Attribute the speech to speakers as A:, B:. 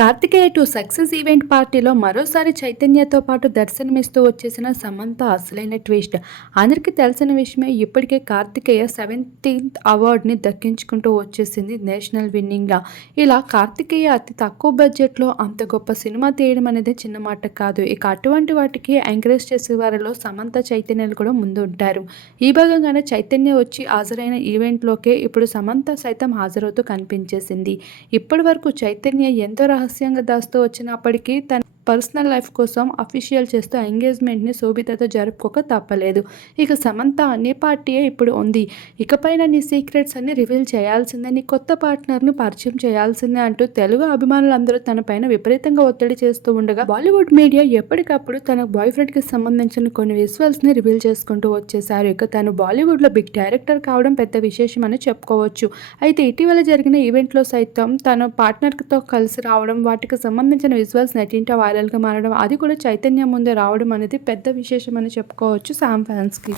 A: Karthikeya to success event పార్టీలో మరోసారి చైతన్యతో పాటు దర్శనమిస్తూ వచ్చేసిన సమంత అసలైన ట్విస్ట్. అందరికీ తెలిసిన విషయమే ఇప్పటికే కార్తికేయ సెవెంటీన్త్ అవార్డుని దక్కించుకుంటూ వచ్చేసింది నేషనల్ విన్నింగ్గా ఇలా కార్తికేయ అతి తక్కువ బడ్జెట్లో అంత గొప్ప సినిమా తీయడం అనేది చిన్న మాట కాదు. ఇక అటువంటి వాటికి ఎంకరేజ్ చేసే వారిలో సమంత చైతన్యలు కూడా ముందుంటారు. ఈ భాగంగానే చైతన్య వచ్చి హాజరైన ఈవెంట్లోకే ఇప్పుడు సమంత సైతం హాజరవుతూ కనిపించేసింది. ఇప్పటి వరకు చైతన్య ఎంతో రహస్యంగా దాస్తూ వచ్చినప్పటికీ తన పర్సనల్ లైఫ్ కోసం అఫీషియల్ చేస్తూ ఎంగేజ్మెంట్ని శోభితతో జరుపుకోక తప్పలేదు. ఇక సమంత అనే పార్టీయే ఇప్పుడు ఉంది. ఇకపైన నీ సీక్రెట్స్ అన్ని రివీల్ చేయాల్సిందే నీ కొత్త పార్ట్నర్ను పరిచయం చేయాల్సిందే అంటూ తెలుగు అభిమానులందరూ తన పైన విపరీతంగా ఒత్తిడి చేస్తూ ఉండగా బాలీవుడ్ మీడియా ఎప్పటికప్పుడు తన బాయ్ ఫ్రెండ్కి సంబంధించిన కొన్ని విజువల్స్ని రివీల్ చేసుకుంటూ వచ్చేసారు. ఇక తను బాలీవుడ్లో బిగ్ డైరెక్టర్ కావడం పెద్ద విశేషం అని చెప్పుకోవచ్చు. అయితే ఇటీవల జరిగిన ఈవెంట్లో సైతం తన పార్ట్నర్తో కలిసి రావడం వాటికి సంబంధించిన విజువల్స్ నెటింట వైరల్గా మారడం అది కూడా చైతన్యం ముందే రావడం అనేది పెద్ద విశేషం అని చెప్పుకోవచ్చు శామ్ ఫ్యాన్స్కి.